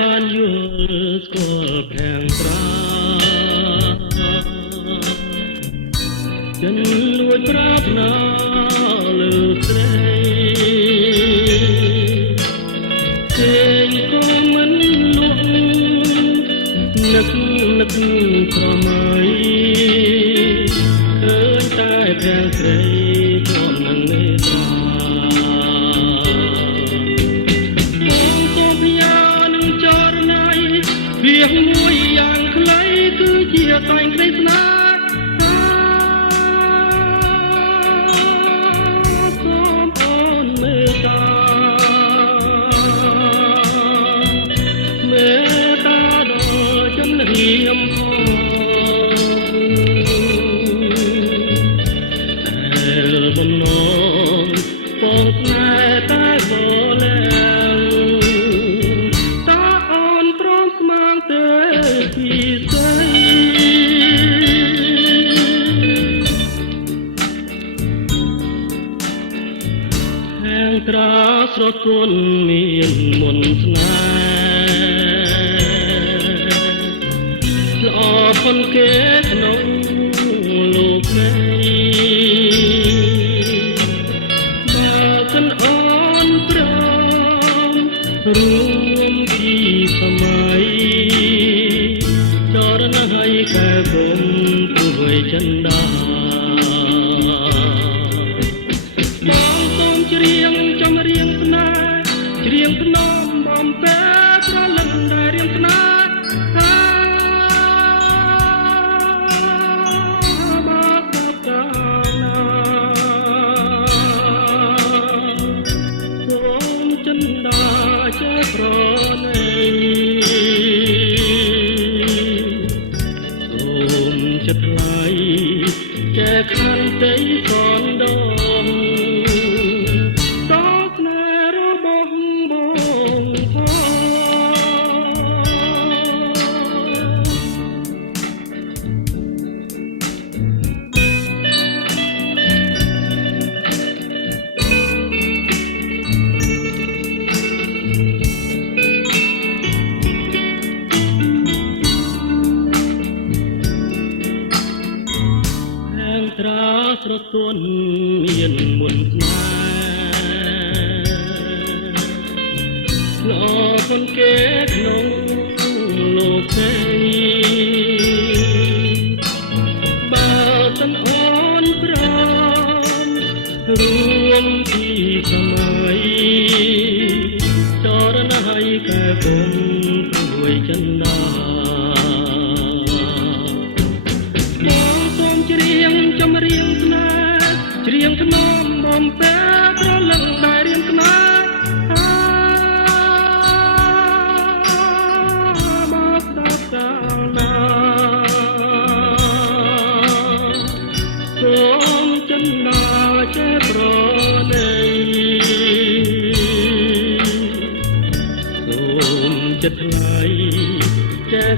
បានយល់ស្គាល់ខាងប្រាចិនលួចប្រាថ្នាលើស្រីគេងក៏មិនលក់នឹកស្រមៃឃើញតែខាងស្រីព្រមនឹងមេត្រាវាមួយយ៉ាងខ្លីគឺជាតែងក្តីស្នេហ៍សូមអូនមេត្តាដល់ចំណៀមផងដែលបំណងបងស្នេហ៍តែបលែត្រាស្រទន់មានមន្តស្នេហ៍ល្អផុនគេក្នុងលោកនេះបើសិនអូនព្រមរួមពីសម័យចរណហើយកែព្រមព្រួយចិនដាច្រៀងចម្រៀងស្នេហ៍ច្រៀងភ្នំបំពេប្រលឹងដែលរៀងស្នេហ៍មកដល់កាលណាសូមចិនដាចេះប្រណីសូមចិត្តថ្លៃចេះខន្តីសនដត្រាស្រទន់មានមន្តស្នេហ៍ល្អផុនគេក្នុងលោកនេះបើសិនអូនព្រមរួមពីសម័យចរណហើយកែគុំព្រួយចិនដាចម្រៀងស្នេហ៍ច្រៀងភ្នំបំពេប្រលឹងដែលរៀងស្នេហ៍មកដល់កាលណាសូមចិនដាចេះប្រណីសូមចិត្តថ្លៃចេះ